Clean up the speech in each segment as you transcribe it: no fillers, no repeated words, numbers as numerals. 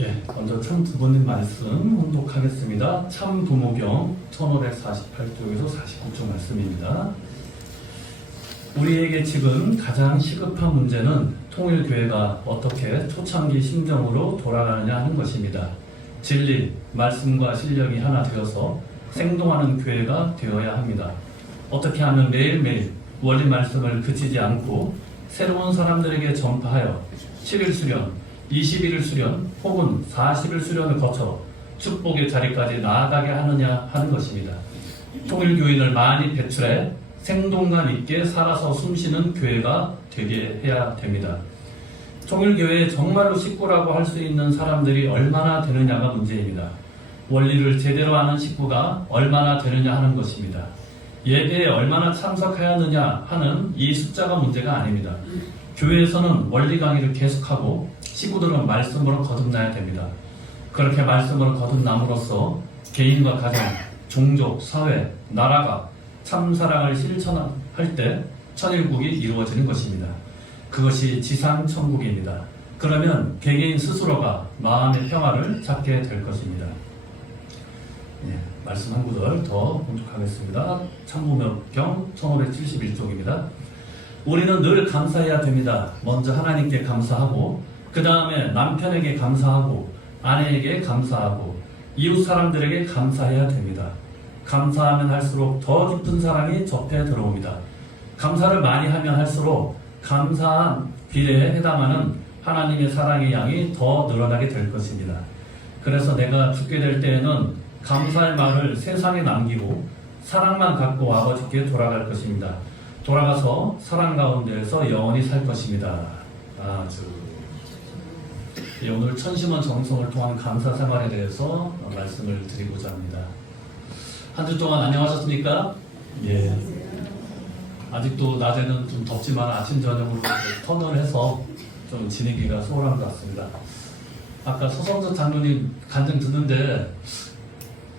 예, 먼저 참부모님 말씀 혼독하겠습니다. 참부모경 1548쪽에서 49쪽 말씀입니다. 우리에게 지금 가장 시급한 문제는 통일교회가 어떻게 초창기 심정으로 돌아가느냐 하는 것입니다. 진리, 말씀과 실력이 하나 되어서 생동하는 교회가 되어야 합니다. 어떻게 하면 매일매일 원리 말씀을 그치지 않고 새로운 사람들에게 전파하여 7일 수련, 21일 수련 혹은 40일 수련을 거쳐 축복의 자리까지 나아가게 하느냐 하는 것입니다. 통일교인을 많이 배출해 생동감 있게 살아서 숨쉬는 교회가 되게 해야 됩니다. 통일교회에 정말로 식구라고 할 수 있는 사람들이 얼마나 되느냐가 문제입니다. 원리를 제대로 아는 식구가 얼마나 되느냐 하는 것입니다. 예배에 얼마나 참석하였느냐 하는 이 숫자가 문제가 아닙니다. 교회에서는 원리 강의를 계속하고 식구들은 말씀으로 거듭나야 됩니다. 그렇게 말씀으로 거듭남으로써 개인과 가정, 종족, 사회, 나라가 참사랑을 실천할 때 천일국이 이루어지는 것입니다. 그것이 지상 천국입니다. 그러면 개개인 스스로가 마음의 평화를 찾게 될 것입니다. 예, 말씀 한 구절 더 본독하겠습니다. 참부모경 1571쪽입니다. 우리는 늘 감사해야 됩니다. 먼저 하나님께 감사하고 그 다음에 남편에게 감사하고 아내에게 감사하고 이웃 사람들에게 감사해야 됩니다. 감사하면 할수록 더 깊은 사랑이 접해 들어옵니다. 감사를 많이 하면 할수록 감사한 비례에 해당하는 하나님의 사랑의 양이 더 늘어나게 될 것입니다. 그래서 내가 죽게 될 때에는 감사의 말을 세상에 남기고 사랑만 갖고 아버지께 돌아갈 것입니다. 돌아가서 사랑 가운데에서 영원히 살 것입니다. 아주 예, 오늘 천심원 정성을 통한 감사 생활에 대해서 말씀을 드리고자 합니다. 한 주 동안 안녕하셨습니까? 예. 아직도 낮에는 좀 덥지만 아침 저녁으로 턴을 해서 좀 지내기가 수월한 것 같습니다. 아까 서성석 장로님 간증 듣는데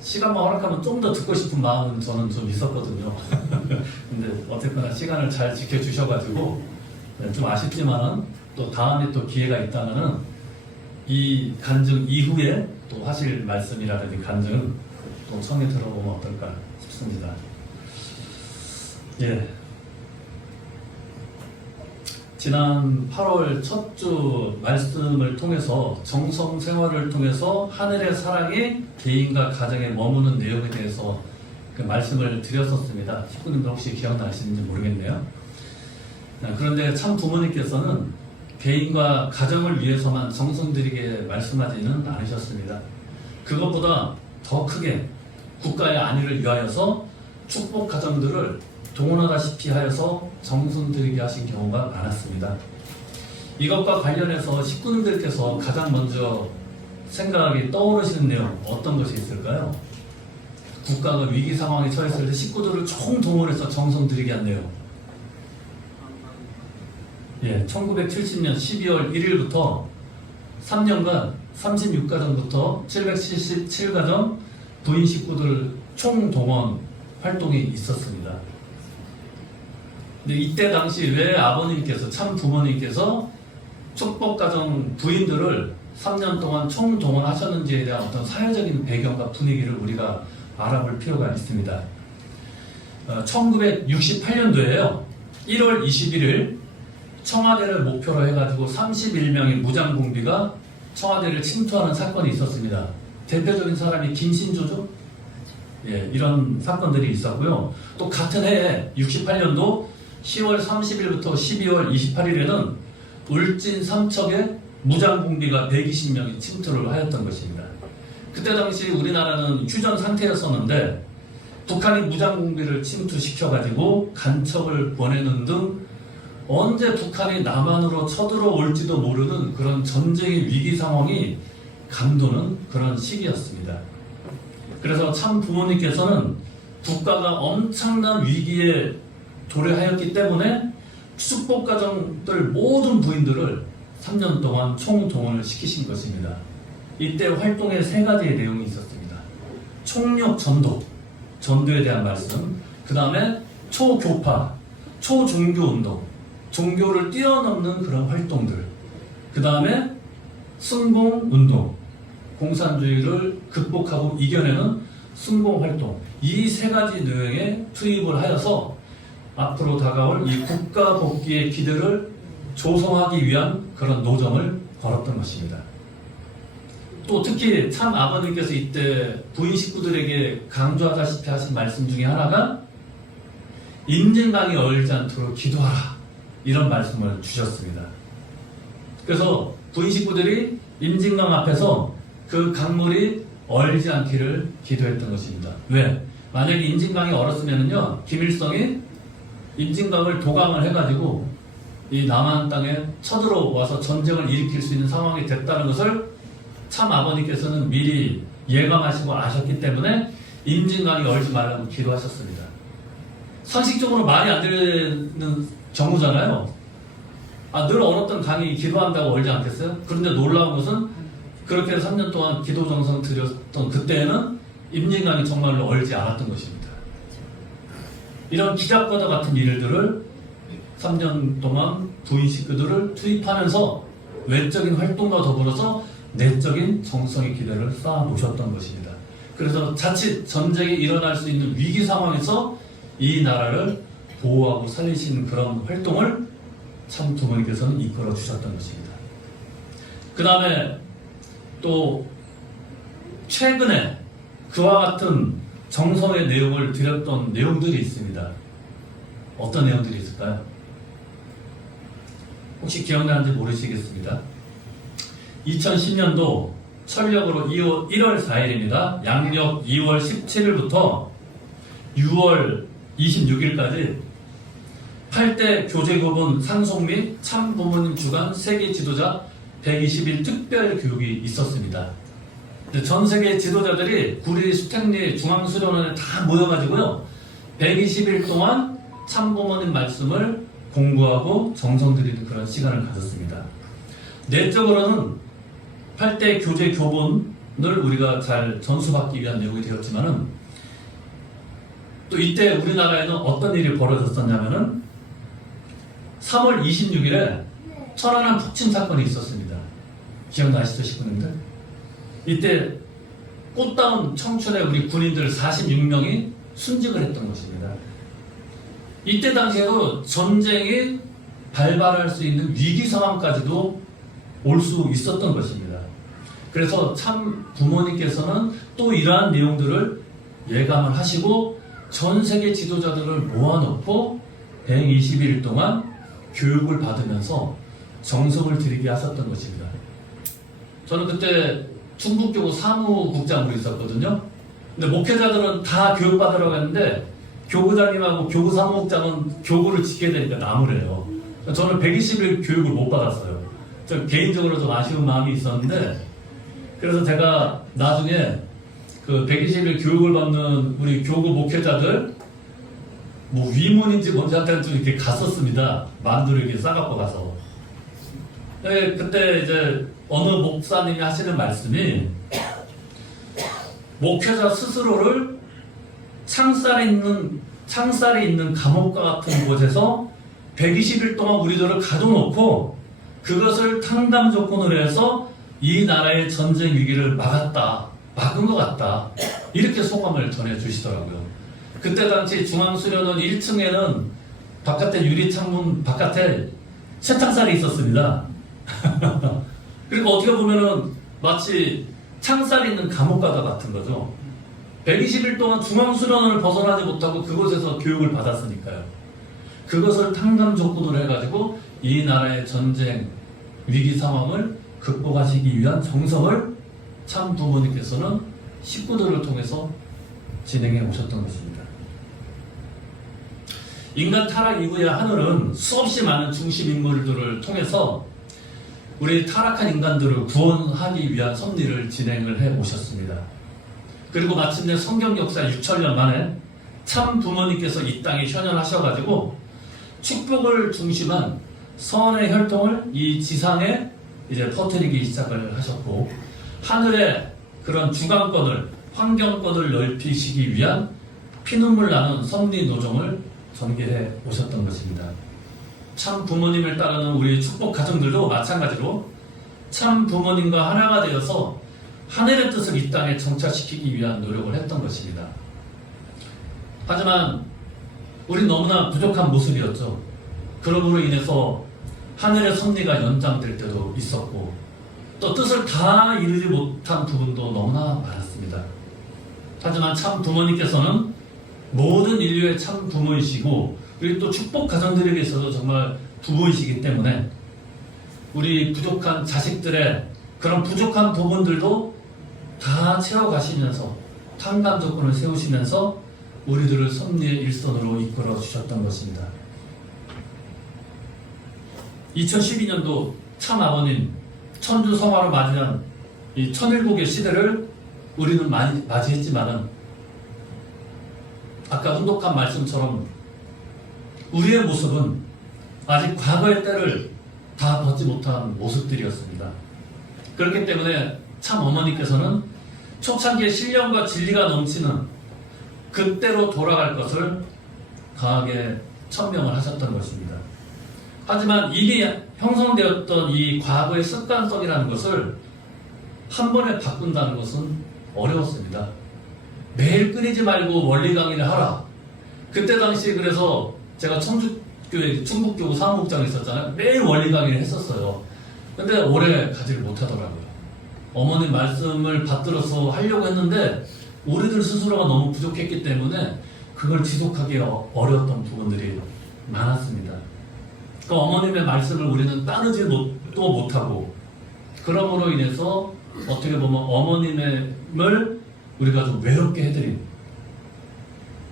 시간만 허락하면 좀 더 듣고 싶은 마음은 저는 좀 있었거든요. 근데 어쨌거나 시간을 잘 지켜주셔가지고 좀 아쉽지만은 또 다음에 또 기회가 있다면은 이 간증 이후에 또 하실 말씀이라든지 간증 또 청해 들어보면 어떨까 싶습니다. 예. 지난 8월 첫 주 말씀을 통해서 정성 생활을 통해서 하늘의 사랑이 개인과 가정에 머무는 내용에 대해서 그 말씀을 드렸었습니다. 식구님들 혹시 기억나시는지 모르겠네요. 그런데 참 부모님께서는 개인과 가정을 위해서만 정성 들이게 말씀하지는 않으셨습니다. 그것보다 더 크게 국가의 안위를 위하여서 축복 가정들을 동원하다시피 하여서 정성 들이게 하신 경우가 많았습니다. 이것과 관련해서 식구님들께서 가장 먼저 생각이 떠오르시는 내용 어떤 것이 있을까요? 국가가 위기 상황에 처했을 때 식구들을 총동원해서 정성 들이게 한 내용. 예, 1970년 12월 1일부터 3년간 36가정부터 777가정 부인 식구들 총동원 활동이 있었습니다. 근데 이때 당시 왜 아버님께서 참 부모님께서 축복가정 부인들을 3년 동안 총동원하셨는지에 대한 어떤 사회적인 배경과 분위기를 우리가 알아볼 필요가 있습니다. 1968년도에요. 1월 21일 청와대를 목표로 해가지고 31명의 무장공비가 청와대를 침투하는 사건이 있었습니다. 대표적인 사람이 김신조죠. 예, 이런 사건들이 있었고요. 또 같은 해에 68년도 10월 30일부터 12월 28일에는 울진 삼척에 무장공비가 120명이 침투를 하였던 것입니다. 그때 당시 우리나라는 휴전 상태였었는데 북한이 무장공비를 침투시켜가지고 간첩을 보내는 등 언제 북한이 남한으로 쳐들어올지도 모르는 그런 전쟁의 위기 상황이 감도는 그런 시기였습니다. 그래서 참 부모님께서는 국가가 엄청난 위기에 도래하였기 때문에 축복가정들 모든 부인들을 3년 동안 총동원을 시키신 것입니다. 이때 활동에 세 가지의 내용이 있었습니다. 총력 전도, 전도에 대한 말씀, 그 다음에 초교파, 초종교운동, 종교를 뛰어넘는 그런 활동들, 그 다음에 순봉운동, 공산주의를 극복하고 이겨내는 순공활동, 이 세 가지 내용에 투입을 하여서 앞으로 다가올 이 국가 복귀의 기대를 조성하기 위한 그런 노정을 걸었던 것입니다. 또 특히 참 아버님께서 이때 부인 식구들에게 강조하다시피 하신 말씀 중에 하나가 임진강이 얼지 않도록 기도하라, 이런 말씀을 주셨습니다. 그래서 부인 식구들이 임진강 앞에서 그 강물이 얼지 않기를 기도했던 것입니다. 왜? 만약에 임진강이 얼었으면요, 김일성이 임진강을 도강을 해가지고 이 남한 땅에 쳐들어와서 전쟁을 일으킬 수 있는 상황이 됐다는 것을 참 아버님께서는 미리 예감하시고 아셨기 때문에 임진강이 얼지 말라고 기도하셨습니다. 상식적으로 말이 안 되는 경우잖아요. 늘 얼었던 강이 기도한다고 얼지 않겠어요? 그런데 놀라운 것은 그렇게 3년 동안 기도 정성 드렸던 그때는 임진강이 정말로 얼지 않았던 것입니다. 이런 기적과도 같은 일들을 3년 동안 부인 식구들을 투입하면서 외적인 활동과 더불어서 내적인 정성의 기대를 쌓아 놓으셨던 것입니다. 그래서 자칫 전쟁이 일어날 수 있는 위기 상황에서 이 나라를 보호하고 살리시는 그런 활동을 참 부모님께서는 이끌어 주셨던 것입니다. 그 다음에 또 최근에 그와 같은 정성의 내용을 드렸던 내용들이 있습니다. 어떤 내용들이 있을까요? 혹시 기억나는지 모르시겠습니다. 2010년도 철력으로 1월 4일입니다. 양력 2월 17일부터 6월 26일까지 8대 교제교본 상속 및 참부모님 주관 세계 지도자 120일 특별 교육이 있었습니다. 전 세계 지도자들이 구리 수택리 중앙수련원에 다 모여가지고요, 120일 동안 참부모님 말씀을 공부하고 정성 들이는 그런 시간을 가졌습니다. 내적으로는 8대 교제 교본을 우리가 잘 전수받기 위한 내용이 되었지만은 또 이때 우리나라에는 어떤 일이 벌어졌었냐면은 3월 26일에 천안함 폭침 사건이 있었습니다. 기억나시죠, 식구님들? 이때 꽃다운 청춘의 우리 군인들 46명이 순직을 했던 것입니다. 이때 당시에도 전쟁이 발발할 수 있는 위기 상황까지도 올 수 있었던 것입니다. 그래서 참 부모님께서는 또 이러한 내용들을 예감을 하시고 전 세계 지도자들을 모아놓고 120일 동안 교육을 받으면서 정성을 들이게 하셨던 것입니다. 저는 그때 충북교구 사무국장으로 있었거든요. 근데 목회자들은 다 교육받으러 갔는데 교구장님하고 교구 사무국장은 교구를 지켜야 되니까 나무래요. 저는 120일 교육을 못 받았어요. 저 개인적으로 좀 아쉬운 마음이 있었는데, 그래서 제가 나중에 그 120일 교육을 받는 우리 교구 목회자들 뭐 위문인지 뭔지 한테는 좀 이렇게 갔었습니다. 만두를 이렇게 싸갖고 가서. 네, 그때 이제 어느 목사님이 하시는 말씀이 목회자 스스로를 창살에 있는 감옥과 같은 곳에서 120일 동안 우리들을 가둬놓고 그것을 탕감 조건으로 해서 이 나라의 전쟁 위기를 막은 것 같다. 이렇게 소감을 전해주시더라고요. 그때 당시 중앙수련원 1층에는 바깥에 유리창문 바깥에 쇠창살이 있었습니다. 그리고 어떻게 보면은 마치 창살이 있는 감옥과도 같은 거죠. 120일 동안 중앙수련원을 벗어나지 못하고 그곳에서 교육을 받았으니까요. 그것을 탕감 조건으로 해가지고 이 나라의 전쟁 위기 상황을 극복하시기 위한 정성을 참 부모님께서는 식구들을 통해서 진행해 오셨던 것입니다. 인간 타락 이후에 하늘은 수없이 많은 중심 인물들을 통해서 우리 타락한 인간들을 구원하기 위한 섭리를 진행을 해 오셨습니다. 그리고 마침내 성경 역사 6천년 만에 참 부모님께서 이 땅에 현현하셔가지고 축복을 중심한 선의 혈통을 이 지상에 이제 퍼뜨리기 시작을 하셨고, 하늘의 그런 주관권을, 환경권을 넓히시기 위한 피눈물 나는 섭리 노정을 전개해 오셨던 것입니다. 참 부모님을 따르는 우리 축복 가정들도 마찬가지로 참 부모님과 하나가 되어서 하늘의 뜻을 이 땅에 정착시키기 위한 노력을 했던 것입니다. 하지만 우리 너무나 부족한 모습이었죠. 그러므로 인해서 하늘의 섭리가 연장될 때도 있었고 또 뜻을 다 이루지 못한 부분도 너무나 많았습니다. 하지만 참 부모님께서는 모든 인류의 참 부모이시고 우리 또 축복 가정들에게 있어서 정말 부모이시기 때문에 우리 부족한 자식들의 그런 부족한 부분들도 다 채워가시면서 탕감 조건을 세우시면서 우리들을 섭리의 일선으로 이끌어 주셨던 것입니다. 2012년도 참 아버님 천주 성화로 맞이한 이 천일국의 시대를 우리는 많이 맞이했지만은 아까 훈독한 말씀처럼 우리의 모습은 아직 과거의 때를 다 벗지 못한 모습들이었습니다. 그렇기 때문에 참 어머니께서는 초창기의 신령과 진리가 넘치는 그때로 돌아갈 것을 강하게 천명을 하셨던 것입니다. 하지만 이미 형성되었던 이 과거의 습관성이라는 것을 한 번에 바꾼다는 것은 어려웠습니다. 매일 끊이지 말고 원리 강의를 하라. 그때 당시에 그래서 제가 청주교회 충북교구 사무국장에 있었잖아요. 매일 원리 강의를 했었어요. 근데 오래 가지를 못하더라고요. 어머니 말씀을 받들어서 하려고 했는데 우리들 스스로가 너무 부족했기 때문에 그걸 지속하기 어려웠던 부분들이 많았습니다. 그 어머님의 말씀을 우리는 따르지 못하고 그러므로 인해서 어떻게 보면 어머님을 우리가 좀 외롭게 해드린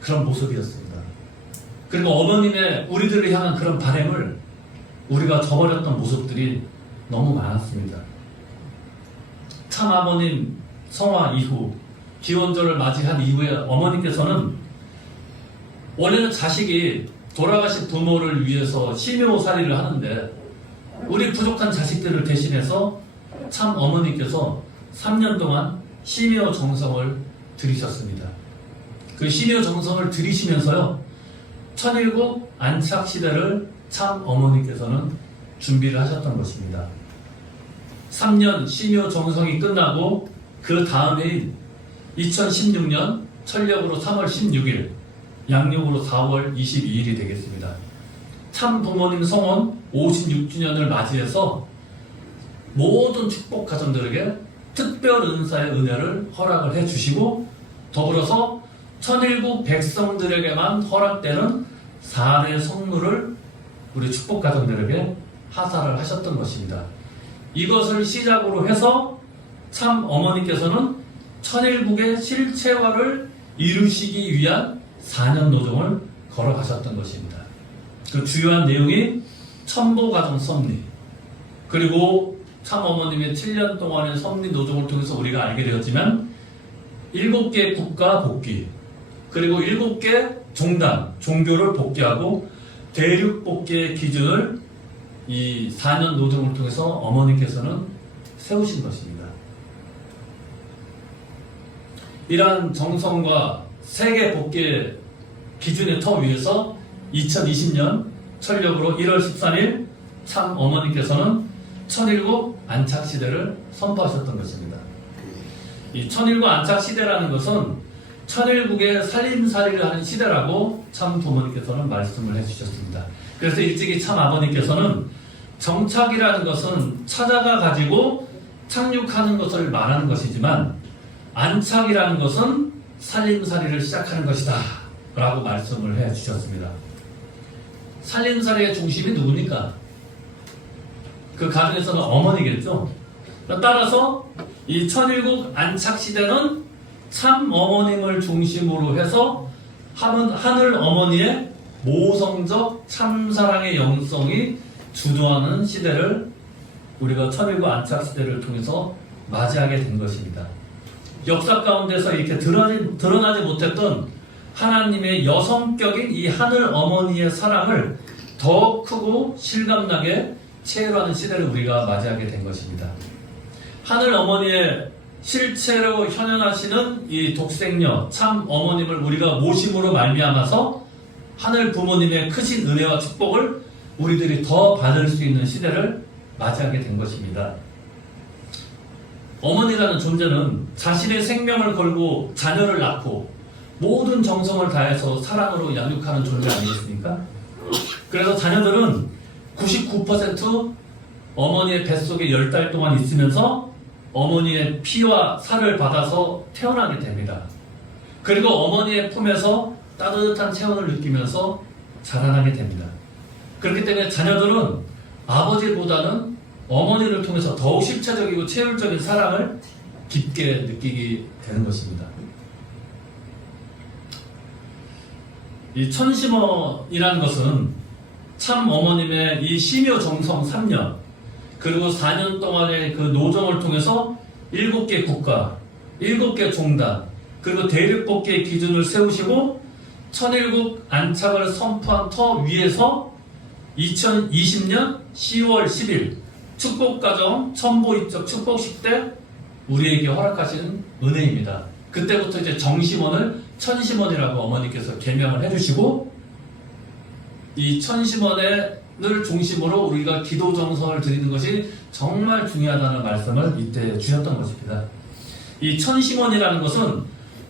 그런 모습이었습니다. 그리고 어머님의 우리들을 향한 그런 바램을 우리가 저버렸던 모습들이 너무 많았습니다. 참 아버님 성화 이후 기원절을 맞이한 이후에 어머니께서는 원래는 자식이 돌아가신 부모를 위해서 심효살이를 하는데 우리 부족한 자식들을 대신해서 참 어머니께서 3년 동안 심효정성을 들이셨습니다. 그 심효정성을 들이시면서요 천일국 안착시대를 참 어머니께서는 준비를 하셨던 것입니다. 3년 심효정성이 끝나고 그 다음 해인 2016년 철력으로 3월 16일 양력으로 4월 22일이 되겠습니다. 참 부모님 성원 56주년을 맞이해서 모든 축복 가정들에게 특별 은사의 은혜를 허락을 해주시고 더불어서 천일국 백성들에게만 허락되는 4대 선물을 우리 축복 가정들에게 하사를 하셨던 것입니다. 이것을 시작으로 해서 참 어머니께서는 천일국의 실체화를 이루시기 위한 4년 노정을 걸어가셨던 것입니다. 그 주요한 내용이 천보가정 섭리 그리고 참 어머님의 7년 동안의 섭리 노정을 통해서 우리가 알게 되었지만 7개 국가 복귀 그리고 7개 종단, 종교를 복귀하고 대륙 복귀의 기준을 이 4년 노정을 통해서 어머니께서는 세우신 것입니다. 이러한 정성과 세계 복귀의 기준의 터 위에서 2020년 철력으로 1월 13일 참 어머니께서는 천일국 안착시대를 선포하셨던 것입니다. 이 천일국 안착시대라는 것은 천일국의 살림살이를 하는 시대라고 참 부모님께서는 말씀을 해주셨습니다. 그래서 일찍이 참 아버님께서는 정착이라는 것은 찾아가 가지고 착륙하는 것을 말하는 것이지만 안착이라는 것은 살림살이를 시작하는 것이다 라고 말씀을 해주셨습니다. 살림살이의 중심이 누굽니까? 그 가정에서는 어머니겠죠. 따라서 이 천일국 안착시대는 참 어머님을 중심으로 해서 하늘 어머니의 모성적 참사랑의 영성이 주도하는 시대를 우리가 천일국 안착시대를 통해서 맞이하게 된 것입니다. 역사 가운데서 이렇게 드러나지 못했던 하나님의 여성격인 이 하늘 어머니의 사랑을 더 크고 실감나게 체험하는 시대를 우리가 맞이하게 된 것입니다. 하늘 어머니의 실체로 현현하시는 이 독생녀 참 어머님을 우리가 모심으로 말미암아서 하늘 부모님의 크신 은혜와 축복을 우리들이 더 받을 수 있는 시대를 맞이하게 된 것입니다. 어머니라는 존재는 자신의 생명을 걸고 자녀를 낳고 모든 정성을 다해서 사랑으로 양육하는 존재 아니겠습니까? 그래서 자녀들은 99% 어머니의 뱃속에 10달 동안 있으면서 어머니의 피와 살을 받아서 태어나게 됩니다. 그리고 어머니의 품에서 따뜻한 체온을 느끼면서 자라나게 됩니다. 그렇기 때문에 자녀들은 아버지보다는 어머니를 통해서 더욱 실체적이고 체율적인 사랑을 깊게 느끼게 되는 것입니다. 이 천심원이라는 것은 참 어머님의 이 심요 정성 3년 그리고 4년 동안의 그 노정을 통해서 7개 국가, 7개 종단 그리고 대륙복귀의 기준을 세우시고 천일국 안착을 선포한 터 위에서 2020년 10월 10일 축복가정 천보입적 축복식 때 우리에게 허락하시는 은혜입니다. 그때부터 이제 정심원을 천심원이라고 어머니께서 개명을 해주시고 이 천심원을 중심으로 우리가 기도 정성을 드리는 것이 정말 중요하다는 말씀을 이때 주셨던 것입니다. 이 천심원이라는 것은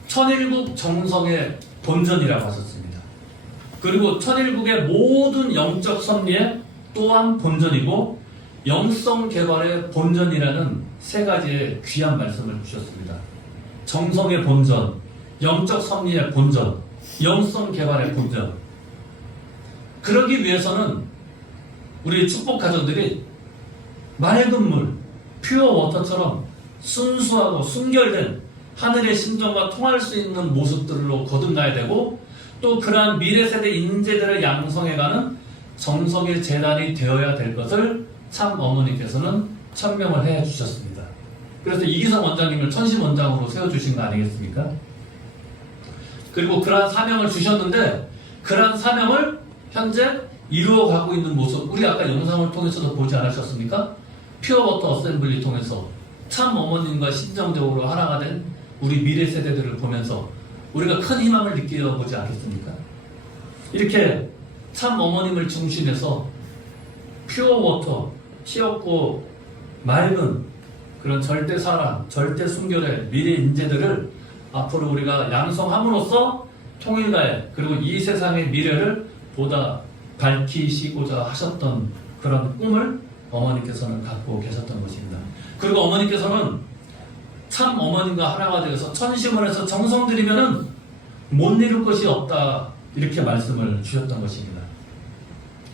천일국 정성의 본전이라고 하셨습니다. 그리고 천일국의 모든 영적 섭리의 또한 본전이고 영성 개발의 본전이라는 세 가지의 귀한 말씀을 주셨습니다. 정성의 본전, 영적 섭리의 본전, 영성 개발의 본전. 그러기 위해서는 우리 축복 가정들이 맑은 물, 퓨어 워터처럼 순수하고 순결된 하늘의 심정과 통할 수 있는 모습들로 거듭나야 되고 또 그러한 미래 세대 인재들을 양성해가는 정성의 재단이 되어야 될 것을 참 어머니께서는 천명을 해 주셨습니다. 그래서 이기성 원장님을 천심원장으로 세워주신 거 아니겠습니까? 그리고 그러한 사명을 주셨는데 그러한 사명을 현재 이루어가고 있는 모습 우리 아까 영상을 통해서도 보지 않으셨습니까? 퓨어워터 어셈블리 통해서 참 어머님과 심정적으로 하나가 된 우리 미래 세대들을 보면서 우리가 큰 희망을 느껴보지 않겠습니까? 이렇게 참 어머님을 중심해서 퓨어워터, 피었고 맑은 그런 절대 사랑, 절대 순결의 미래 인재들을 앞으로 우리가 양성함으로써 통일가의 그리고 이 세상의 미래를 보다 밝히시고자 하셨던 그런 꿈을 어머니께서는 갖고 계셨던 것입니다. 그리고 어머니께서는 참 어머님과 하나가 되어서 천심원에서 정성 들이면은 못 이룰 것이 없다 이렇게 말씀을 주셨던 것입니다.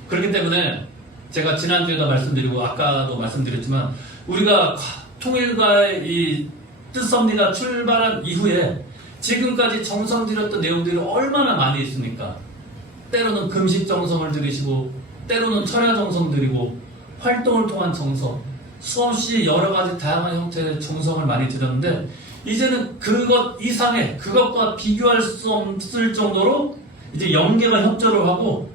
그렇기 때문에 제가 지난주에도 말씀드리고 아까도 말씀드렸지만 우리가 통일가의 이 뜻섭리가 출발한 이후에 지금까지 정성 들였던 내용들이 얼마나 많이 있습니까? 때로는 금식 정성을 들이시고 때로는 철야 정성 들이고 활동을 통한 정성 수없이 여러 가지 다양한 형태의 정성을 많이 들였는데 이제는 그것 이상의 그것과 비교할 수 없을 정도로 이제 영계가 협조를 하고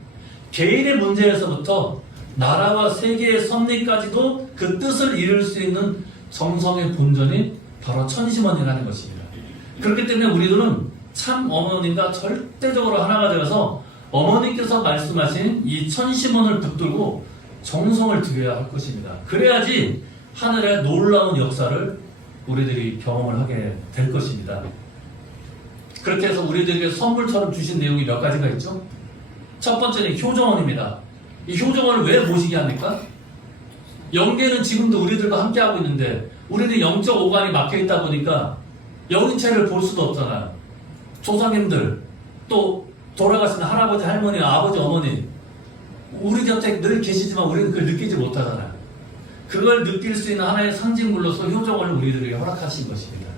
개인의 문제에서부터 나라와 세계의 섭리까지도 그 뜻을 이룰 수 있는 정성의 본전이 바로 천심원이라는 것입니다. 그렇기 때문에 우리들은 참 어머님과 절대적으로 하나가 되어서 어머니께서 말씀하신 이 천심원을 붙들고 정성을 드려야 할 것입니다. 그래야지 하늘의 놀라운 역사를 우리들이 경험을 하게 될 것입니다. 그렇게 해서 우리들에게 선물처럼 주신 내용이 몇 가지가 있죠. 첫 번째는 효정원입니다. 이 효정원을 왜 모시게 합니까? 영계는 지금도 우리들과 함께하고 있는데 우리는 영적 오간이 막혀있다 보니까 영인체를 볼 수도 없잖아요. 조상님들 또 돌아가신 할아버지, 할머니, 아버지, 어머니 우리 곁에 늘 계시지만 우리는 그걸 느끼지 못하잖아요. 그걸 느낄 수 있는 하나의 상징물로서 효정을 우리들에게 허락하신 것입니다.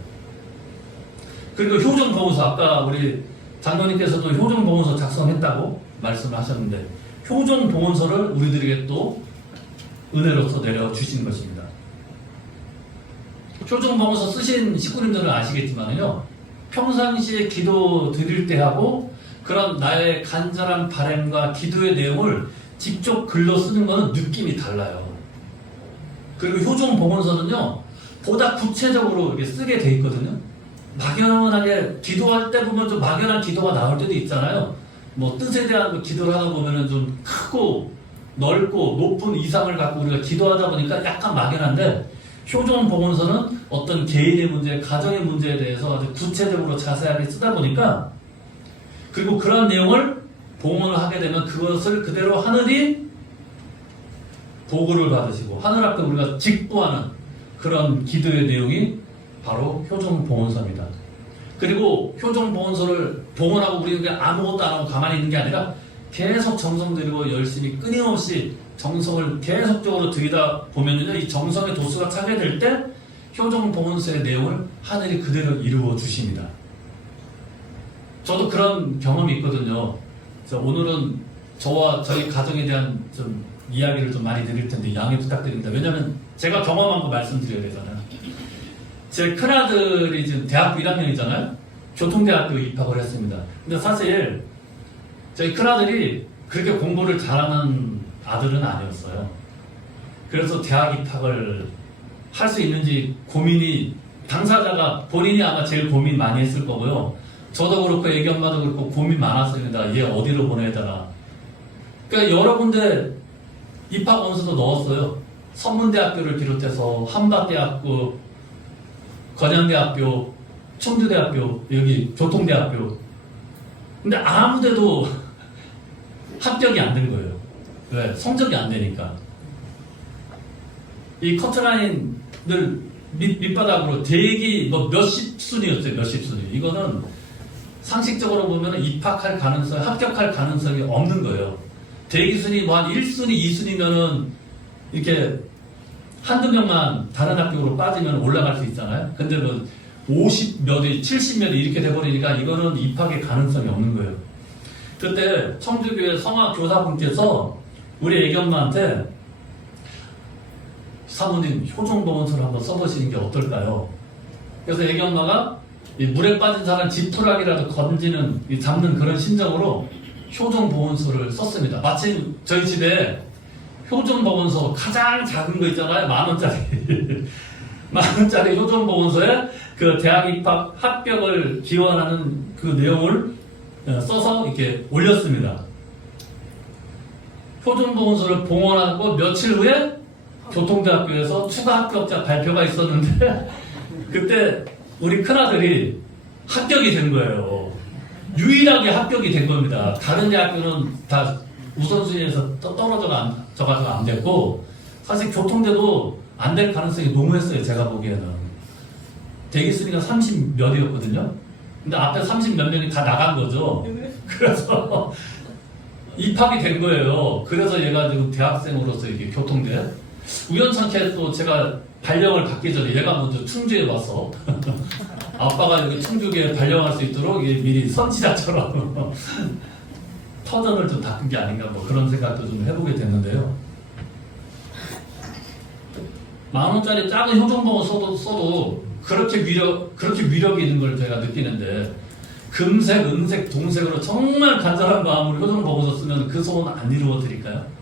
그리고 효정보험서 아까 우리 장로님께서도 효정보험서 작성했다고 말씀을 하셨는데 효정보험서를 우리들에게 또 은혜로서 내려주신 것입니다. 효정보험서 쓰신 식구님들은 아시겠지만요 평상시에 기도 드릴 때 하고 그런 나의 간절한 바람과 기도의 내용을 직접 글로 쓰는 것은 느낌이 달라요. 그리고 효종 복원서는요 보다 구체적으로 이렇게 쓰게 돼 있거든요. 막연하게 기도할 때 보면 좀 막연한 기도가 나올 때도 있잖아요. 뭐 뜻에 대한 기도를 하다 보면은 좀 크고 넓고 높은 이상을 갖고 우리가 기도하다 보니까 약간 막연한데 효종 보건서는 어떤 개인의 문제, 가정의 문제에 대해서 아주 구체적으로 자세하게 쓰다 보니까, 그리고 그런 내용을 봉헌을 하게 되면 그것을 그대로 하늘이 보고를 받으시고 하늘 앞에 우리가 직보하는 그런 기도의 내용이 바로 효종 봉헌서입니다. 그리고 효종 봉헌서를 봉헌하고 우리가 그냥 아무것도 안 하고 가만히 있는 게 아니라 계속 정성 들이고 열심히 끊임없이 정성을 계속적으로 들이다 보면요, 이 정성의 도수가 차게 될 때 효종 봉헌서의 내용을 하늘이 그대로 이루어 주십니다. 저도 그런 경험이 있거든요. 오늘은 저와 저희 가정에 대한 좀 이야기를 좀 많이 드릴 텐데 양해 부탁드립니다. 왜냐하면 제가 경험한 거 말씀드려야 되잖아요. 제 큰아들이 지금 대학교 1학년이잖아요. 교통대학교 입학을 했습니다. 근데 사실 저희 큰아들이 그렇게 공부를 잘하는 아들은 아니었어요. 그래서 대학 입학을 할 수 있는지 고민이, 당사자가 본인이 아마 제일 고민 많이 했을 거고요. 저도 그렇고 애기 엄마도 그렇고 고민 많았습니다. 얘 어디로 보내야 되나. 그러니까 여러 군데 입학 원서도 넣었어요. 선문대학교를 비롯해서 한밭대학교, 건양대학교, 청주대학교, 여기 교통대학교. 근데 아무데도 합격이 안 된 거예요. 왜? 성적이 안 되니까. 이 커트라인을 밑바닥으로 대기 뭐 몇십 순위였어요. 몇십 순위. 이거는 상식적으로 보면 입학할 가능성, 합격할 가능성이 없는 거예요. 대기 순위 뭐 한 1순위, 2순위면은 이렇게 한두 명만 다른 학교로 빠지면 올라갈 수 있잖아요. 근데 뭐 50몇 위, 70몇 위 이렇게 돼버리니까 이거는 입학의 가능성이 없는 거예요. 그때 청주교회 성화 교사분께서 우리 애기 엄마한테 사모님 효종봉헌서를 한번 써보시는 게 어떨까요? 그래서 애기 엄마가 이 물에 빠진 사람 지푸라기라도 건지는, 잡는 그런 심정으로 효종봉헌서를 썼습니다. 마침 저희 집에 효종봉헌서 가장 작은 거 있잖아요. 10,000원짜리. 10,000원짜리 효종봉헌서에 그 대학 입학 합격을 기원하는 그 내용을 써서 이렇게 올렸습니다. 효종봉헌서를 봉헌하고 며칠 후에 교통대학교에서 추가 합격자 발표가 있었는데 그때 우리 큰아들이 합격이 된 거예요. 유일하게 합격이 된 겁니다. 다른 대학교는 다 우선순위에서 떨어져가지고 안 됐고, 사실 교통대도 안 될 가능성이 너무했어요. 제가 보기에는. 대기순위가 30몇이었거든요. 근데 앞에 30몇 명이 다 나간 거죠. 그래서 입학이 된 거예요. 그래서 얘가 지금 대학생으로서 이게 교통대. 우연찮게 또 제가 발령을 받기 전에 얘가 먼저 충주에 와서 아빠가 여기 충주에 발령할 수 있도록 미리 선지자처럼 터전을 좀 닦은 게 아닌가 뭐 그런 생각도 좀 해보게 됐는데요. 10,000원짜리 작은 효종봉헌 써도 그렇게 위력이 있는 걸 제가 느끼는데, 금색, 은색, 동색으로 정말 간절한 마음으로 효종봉헌서 쓰면 그 소원 안 이루어 드릴까요?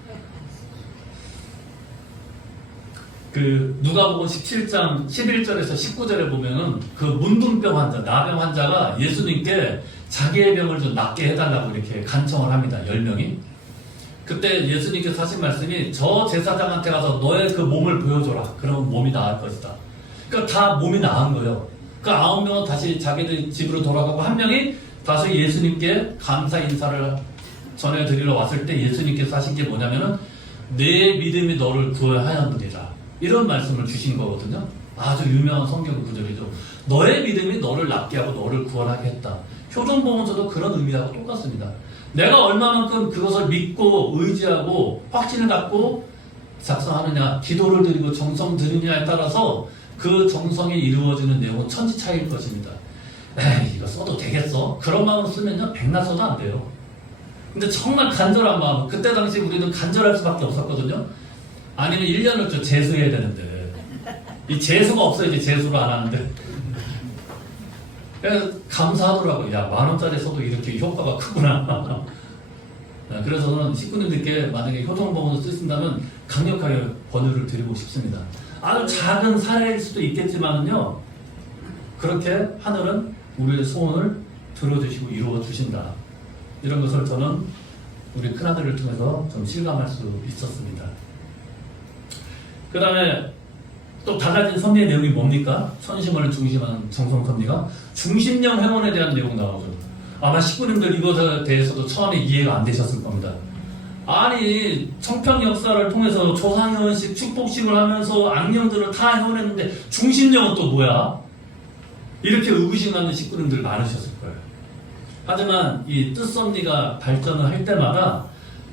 그 누가복음 17장 11절에서 19절에 보면은 그 문둥병 환자, 나병 환자가 예수님께 자기의 병을 좀 낫게 해달라고 이렇게 간청을 합니다. 10명이. 그때 예수님께서 하신 말씀이 저 제사장한테 가서 너의 그 몸을 보여줘라. 그러면 몸이 나을 것이다. 그러니까 다 몸이 나은 거예요. 그 9명은 다시 자기들 집으로 돌아가고 한 명이 다시 예수님께 감사 인사를 전해드리러 왔을 때 예수님께서 하신 게 뭐냐면은 내 믿음이 너를 구원하였느니라. 이런 말씀을 주신 거거든요. 아주 유명한 성경 구절이죠. 너의 믿음이 너를 낫게 하고 너를 구원하게 했다. 효종봉헌서도 그런 의미하고 똑같습니다. 내가 얼마만큼 그것을 믿고 의지하고 확신을 갖고 작성하느냐, 기도를 드리고 정성 드리느냐에 따라서 그 정성이 이루어지는 내용은 천지차이일 것입니다. 에이, 이거 써도 되겠어? 그런 마음으로 쓰면요, 백날 써도 안 돼요. 근데 정말 간절한 마음, 그때 당시 우리는 간절할 수밖에 없었거든요. 아니면 1년을 좀 재수해야 되는데, 이 재수가 없어야지 재수를 안 하는데. 그래서 감사하더라고요. 야, 10,000원짜리 써도 이렇게 효과가 크구나. 그래서 저는 식구님들께 만약에 효종봉헌을 쓰신다면 강력하게 권유를 드리고 싶습니다. 아주 작은 사례일 수도 있겠지만요, 그렇게 하늘은 우리의 소원을 들어주시고 이루어 주신다. 이런 것을 저는 우리 큰아들을 통해서 좀 실감할 수 있었습니다. 그 다음에 또 달라진 섭리의 내용이 뭡니까? 천심원을 중심하는 정성섭리가 중심령 회원에 대한 내용 나오죠. 아마 식구님들 이것에 대해서도 처음에 이해가 안 되셨을 겁니다. 아니 청평 역사를 통해서 조상회원식 축복식을 하면서 악령들을 다 회원했는데 중심령은 또 뭐야? 이렇게 의구심하는 식구님들 많으셨을 거예요. 하지만 이 뜻섭리가 발전을 할 때마다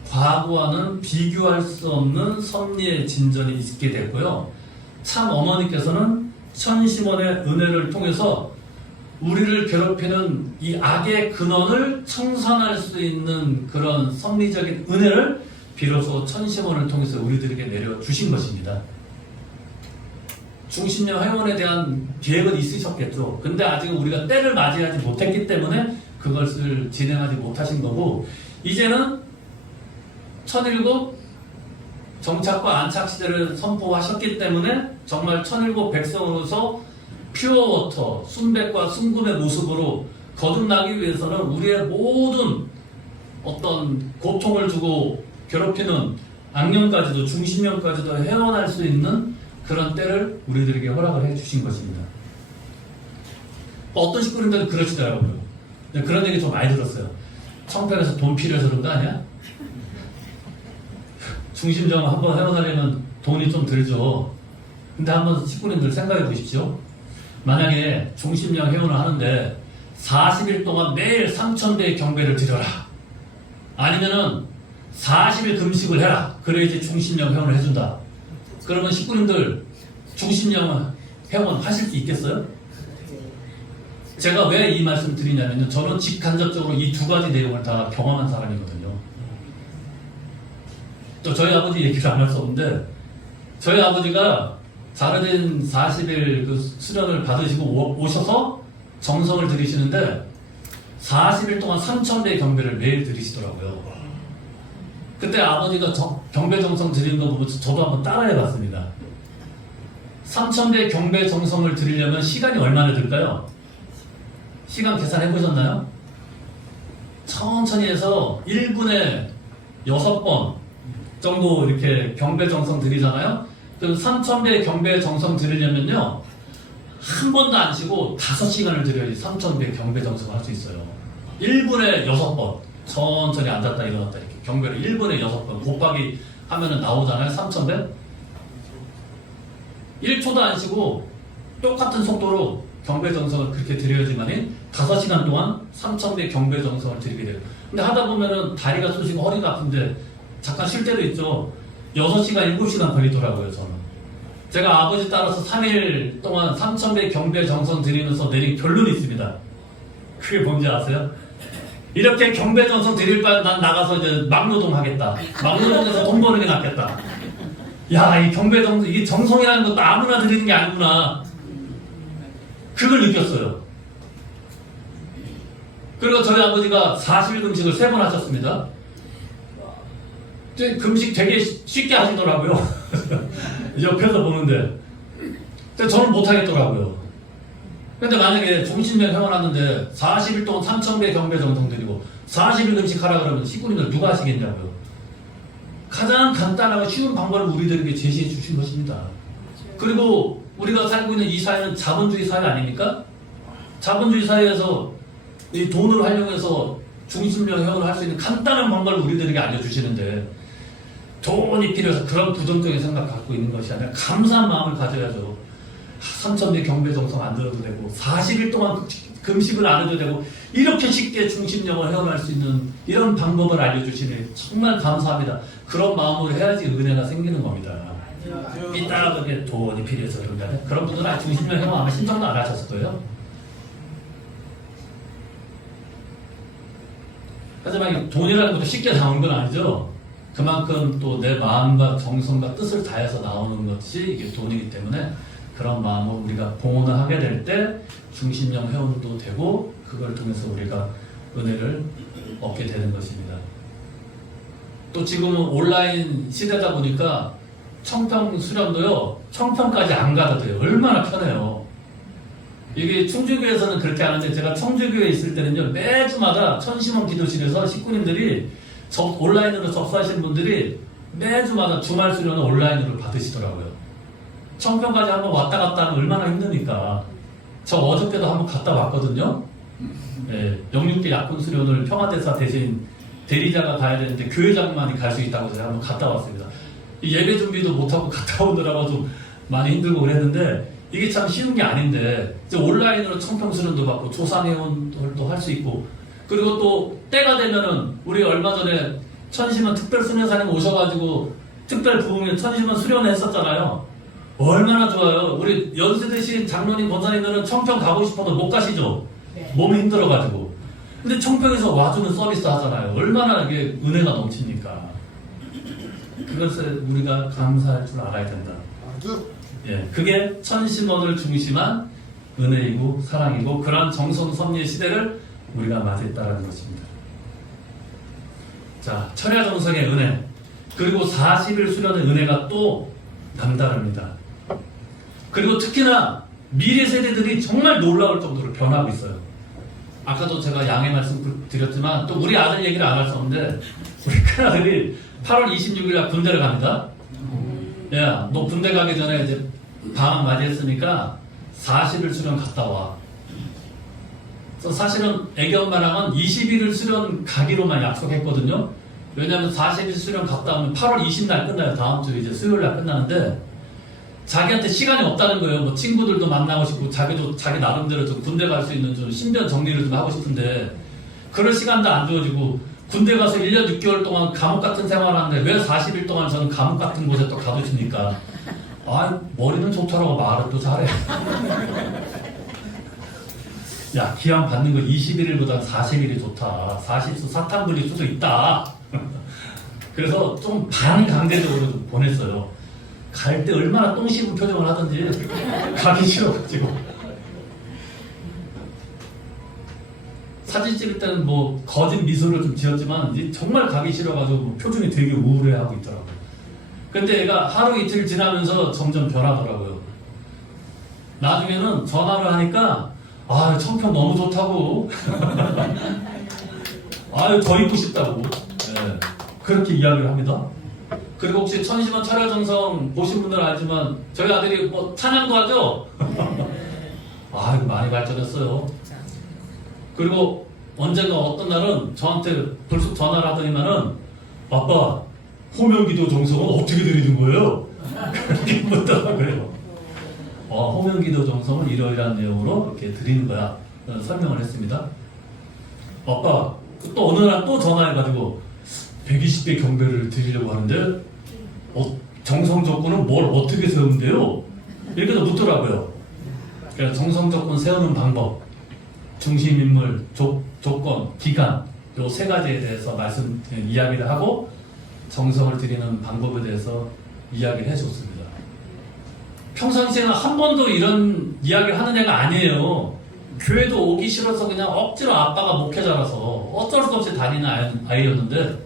과거와는 비교할 수 없는 섭리의 진전이 있게 됐고요. 참 어머니께서는 천심원의 은혜를 통해서 우리를 괴롭히는 이 악의 근원을 청산할 수 있는 그런 섭리적인 은혜를 비로소 천심원을 통해서 우리들에게 내려주신 것입니다. 중심령 회원에 대한 계획은 있으셨겠죠. 근데 아직은 우리가 때를 맞이하지 못했기 때문에 그것을 진행하지 못하신 거고, 이제는 1007 정착과 안착 시대를 선포하셨기 때문에 정말 1007 백성으로서 퓨어워터, 순백과 순금의 모습으로 거듭나기 위해서는 우리의 모든 어떤 고통을 주고 괴롭히는 악령까지도 중심령까지도 헤어날 수 있는 그런 때를 우리들에게 허락을 해주신 것입니다. 어떤 식구들은 그러시더라고요. 그런 얘기 좀 많이 들었어요. 청평에서 돈 필요해서 그런 거 아니야? 중심령 한번 헤어나려면 돈이 좀 들죠. 근데 한번 식구님들 생각해 보십시오. 만약에 중심령 회원을 하는데 40일 동안 매일 3,000배의 경배를 드려라. 아니면은 40일 금식을 해라. 그래야지 중심령 회원을 해준다. 그러면 식구님들 중심령 회원 하실 수 있겠어요? 제가 왜 이 말씀 드리냐면요. 저는 직간접적으로 이 두 가지 내용을 다 경험한 사람이거든요. 또 저희 아버지 얘기를 안 할 수 없는데, 저희 아버지가 자르딘 40일 그 수련을 받으시고 오셔서 정성을 들이시는데 40일 동안 3,000배의 경배를 매일 들이시더라고요. 그때 아버지가 경배 정성 드리는 거 보고 저도 한번 따라해 봤습니다. 3,000배의 경배 정성을 드리려면 시간이 얼마나 들까요? 시간 계산해 보셨나요? 천천히 해서 1분에 6번 정도 이렇게 경배 정성 드리잖아요. 그럼 3,000배 경배 정성 드리려면요, 한 번도 안 쉬고 5시간을 드려야지 3,000배 경배 정성을 할 수 있어요. 1분에 6번 천천히 앉았다 일어났다 이렇게 경배를 1분에 6번 곱하기 하면은 나오잖아요. 3,000배. 1초도 안 쉬고 똑같은 속도로 경배 정성을 그렇게 드려야지만이 5시간 동안 3,000배 경배 정성을 드리게 돼요. 근데 하다 보면은 다리가 쑤시고 허리가 아픈데 잠깐 쉴 때도 있죠. 6시간, 7시간 걸리더라고요, 저는. 제가 아버지 따라서 3일 동안 3,000배 경배 정성 드리면서 내린 결론이 있습니다. 그게 뭔지 아세요? 이렇게 경배 정성 드릴 바에 난 나가서 이제 막노동 하겠다. 막노동에서 돈 버는 게 낫겠다. 야, 이 경배 정성, 이게 정성이라는 것도 아무나 드리는 게 아니구나. 그걸 느꼈어요. 그리고 저희 아버지가 40일 금식을 3번 하셨습니다. 금식 되게 쉽게 하시더라고요. 옆에서 보는데. 저는 못하겠더라고요. 근데 만약에 중심령 회원하는데 40일 동안 3,000배 경배 정성 드리고 40일 금식하라 그러면 식구님들 누가 하시겠냐고요. 가장 간단하고 쉬운 방법을 우리들에게 제시해 주신 것입니다. 그리고 우리가 살고 있는 이 사회는 자본주의 사회 아닙니까? 자본주의 사회에서 이 돈을 활용해서 중심령 회원을 할 수 있는 간단한 방법을 우리들에게 알려주시는데, 돈이 필요해서 그런 부정적인 생각 갖고 있는 것이 아니라 감사한 마음을 가져야죠. 3,000배 경배 정성 안 들어도 되고 40일 동안 금식을 안 해도 되고 이렇게 쉽게 중심령을 회원할 수 있는 이런 방법을 알려주시니 정말 감사합니다. 그런 마음으로 해야지 은혜가 생기는 겁니다. 삐딱하게 돈이 필요해서 그런가? 그런 분들은 아직 중심령 회원 아마 신청도 안 하셨을 거예요. 하지만 돈이라는 것도 쉽게 나오는 건 아니죠. 그만큼 또 내 마음과 정성과 뜻을 다해서 나오는 것이 이게 돈이기 때문에 그런 마음을 우리가 봉헌을 하게 될 때 중심령 회원도 되고 그걸 통해서 우리가 은혜를 얻게 되는 것입니다. 또 지금은 온라인 시대다 보니까 청평 수련도요, 청평까지 안 가도 돼요. 얼마나 편해요. 이게 충주교회에서는 그렇게 하는데 제가 청주교회에 있을 때는요, 매주마다 천심원 기도실에서 식구님들이 온라인으로 접수하시는 분들이 매주마다 주말 수련을 온라인으로 받으시더라고요. 청평까지 한번 왔다 갔다 하면 얼마나 힘드니까. 저 어저께도 한번 갔다 왔거든요. 예, 영육대 약혼 수련을 평화대사 대신 대리자가 가야 되는데 교회장만이 갈 수 있다고 제가 한번 갔다 왔습니다. 예배 준비도 못하고 갔다 오느라고 좀 많이 힘들고 그랬는데 이게 참 쉬운 게 아닌데 이제 온라인으로 청평 수련도 받고 조상회원도 할 수 있고 그리고 또 때가 되면은 우리 얼마 전에 천심원 특별 수련사님 오셔가지고 특별 부흥회 천심원 수련했었잖아요. 얼마나 좋아요. 우리 연세 드신 장로님 권사님들은 청평 가고 싶어도 못 가시죠. 네. 몸이 힘들어가지고. 근데 청평에서 와주는 서비스 하잖아요. 얼마나 이게 은혜가 넘치니까. 그것을 우리가 감사할 줄 알아야 된다. 예, 그게 천심원을 중심한 은혜이고 사랑이고 그러한 정성섭리의 시대를 우리가 맞이했다는 것입니다. 자, 철야정성의 은혜 그리고 40일 수련의 은혜가 또 남다릅니다. 그리고 특히나 미래 세대들이 정말 놀라울 정도로 변하고 있어요. 아까도 제가 양해 말씀 드렸지만 또 우리 아들 얘기를 안 할 수 없는데 우리 큰아들이 8월 26일 날 군대를 갑니다. 야, 너 군대 가기 전에 이제 방학 맞이했으니까 40일 수련 갔다 와. 그래서 사실은 애기 엄마랑은 20일을 수련 가기로만 약속했거든요. 왜냐하면 40일 수련 갔다 오면 8월 20날 끝나요. 다음 주 이제 수요일 날 끝나는데 자기한테 시간이 없다는 거예요. 뭐 친구들도 만나고 싶고 자기도 자기 나름대로 좀 군대 갈 수 있는 좀 신변 정리를 좀 하고 싶은데 그럴 시간도 안 주어지고 군대 가서 1년 6개월 동안 감옥 같은 생활을 하는데 왜 40일 동안 저는 감옥 같은 곳에 또 가두십니까? 아, 머리는 좋더라고 말을 또 잘해. 야, 기왕 받는 거 21일보다 40일이 좋다. 40수 사탕 불릴 수도 있다. 그래서 좀 반강제적으로 보냈어요. 갈 때 얼마나 똥 씹은 표정을 하던지 가기 싫어가지고. 사진 찍을 때는 뭐 거짓 미소를 좀 지었지만 이제 정말 가기 싫어가지고 표정이 되게 우울해하고 있더라고요. 근데 얘가 하루 이틀 지나면서 점점 변하더라고요. 나중에는 전화를 하니까 아, 청평 너무 좋다고. 아유, 더 있고 싶다고. 네, 그렇게 이야기를 합니다. 그리고 혹시 천심원 철야정성 보신 분들은 알지만 저희 아들이 뭐 찬양도 하죠? 아, 많이 발전했어요. 그리고 언젠가 어떤 날은 저한테 불쑥 전화를 하더니만은 아빠, 호명기도 정성은 어떻게 드리는 거예요? 그렇게 묻더라고요. 호명기도 정성은 이러이러한 내용으로 이렇게 드리는 거야. 설명을 했습니다. 아빠, 또 어느 날 또 전화해가지고 120배 경배를 드리려고 하는데 정성 조건은 뭘 어떻게 세우는데요? 이렇게 묻더라고요. 그러니까 정성 조건 세우는 방법, 중심 인물, 조건, 기간 요 세 가지에 대해서 이야기를 하고 정성을 드리는 방법에 대해서 이야기를 해줬습니다. 평상시에는 한 번도 이런 이야기를 하는 애가 아니에요. 교회도 오기 싫어서 그냥 억지로 아빠가 목회자라서 어쩔 수 없이 다니는 아이였는데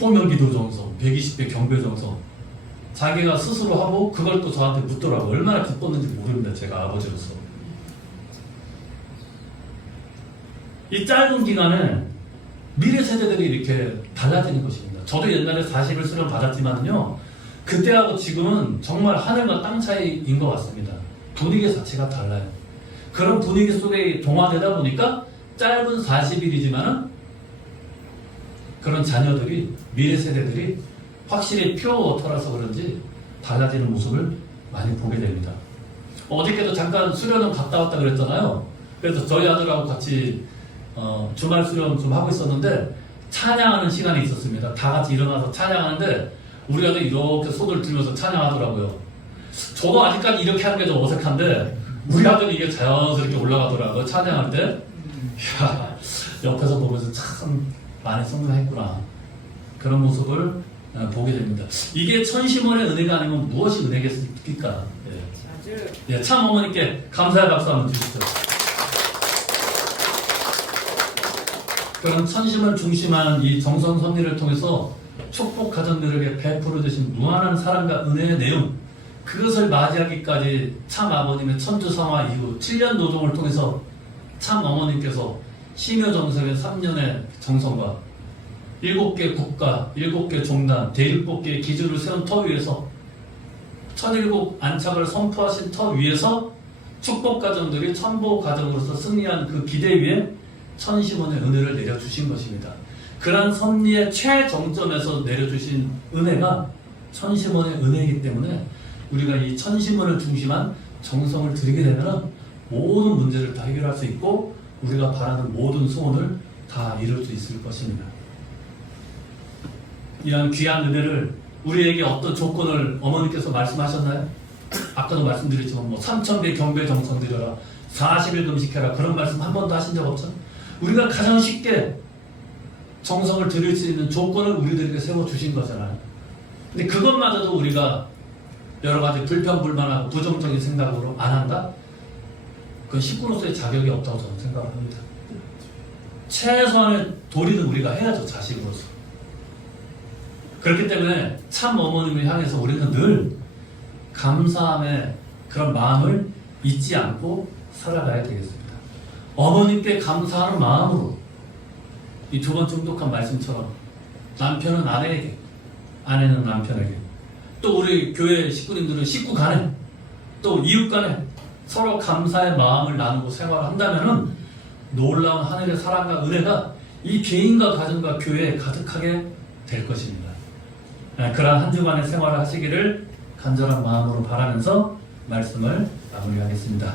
호명기도 정성, 120배 경배 정성 자기가 스스로 하고 그걸 또 저한테 묻더라고요. 얼마나 기뻤는지 모릅니다. 제가 아버지로서. 이 짧은 기간에 미래 세대들이 이렇게 달라지는 것입니다. 저도 옛날에 40일 수련 받았지만요. 그때하고 지금은 정말 하늘과 땅 차이인 것 같습니다. 분위기 자체가 달라요. 그런 분위기 속에 동화되다 보니까 짧은 40일이지만은 그런 자녀들이, 미래 세대들이 확실히 퓨어워터라서 그런지 달라지는 모습을 많이 보게 됩니다. 어저께도 잠깐 수련은 갔다 왔다 그랬잖아요. 그래서 저희 아들하고 같이 주말 수련 좀 하고 있었는데 찬양하는 시간이 있었습니다. 다 같이 일어나서 찬양하는데 우리 아들이 이렇게 손을 들면서 찬양하더라고요. 저도 아직까지 이렇게 하는 게 좀 어색한데 우리 아들이 이게 자연스럽게 올라가더라고요. 찬양할 때. 이야, 옆에서 보면서 참 많이 성장했구나. 그런 모습을 보게 됩니다. 이게 천심원의 은혜가 아니면 무엇이 은혜겠습니까? 예, 참 어머니께 감사의 박수 한번 주시죠. 그런 천심을 중심한 이 정성섭리를 통해서 축복 가정들에게 베풀어 주신 무한한 사랑과 은혜의 내용, 그것을 맞이하기까지 참 아버님의 천주성화 이후 7년 노동을 통해서 참 어머님께서 심효정성의 3년의 정성과 7개 국가, 7개 종단, 7개의 기준을 세운 터 위에서 천일국 안착을 선포하신 터 위에서 축복 가정들이 천보 가정으로서 승리한 그 기대 위에 천시몬의 은혜를 내려주신 것입니다. 그러한 섭리의 최정점에서 내려주신 은혜가 천시몬의 은혜이기 때문에 우리가 이 천시몬을 중심한 정성을 들이게 되면 모든 문제를 다 해결할 수 있고 우리가 바라는 모든 소원을 다 이룰 수 있을 것입니다. 이러한 귀한 은혜를 우리에게 어떤 조건을 어머니께서 말씀하셨나요? 아까도 말씀드렸지만 3,000배 경배 정성 드려라, 40일 금식해라, 그런 말씀 한 번도 하신 적 없죠? 우리가 가장 쉽게 정성을 드릴 수 있는 조건을 우리들에게 세워주신 거잖아요. 근데 그것마저도 우리가 여러 가지 불평불만하고 부정적인 생각으로 안 한다? 그건 식구로서의 자격이 없다고 저는 생각을 합니다. 최소한의 도리는 우리가 해야죠, 자식으로서. 그렇기 때문에 참 어머님을 향해서 우리는 늘 감사함의 그런 마음을 잊지 않고 살아가야 되겠습니다. 어머님께 감사하는 마음으로 이 두 번 중독한 말씀처럼 남편은 아내에게, 아내는 남편에게, 또 우리 교회 식구님들은 식구 간에, 또 이웃 간에 서로 감사의 마음을 나누고 생활한다면은 놀라운 하늘의 사랑과 은혜가 이 개인과 가정과 교회에 가득하게 될 것입니다. 그러한 한 주간의 생활을 하시기를 간절한 마음으로 바라면서 말씀을 마무리하겠습니다.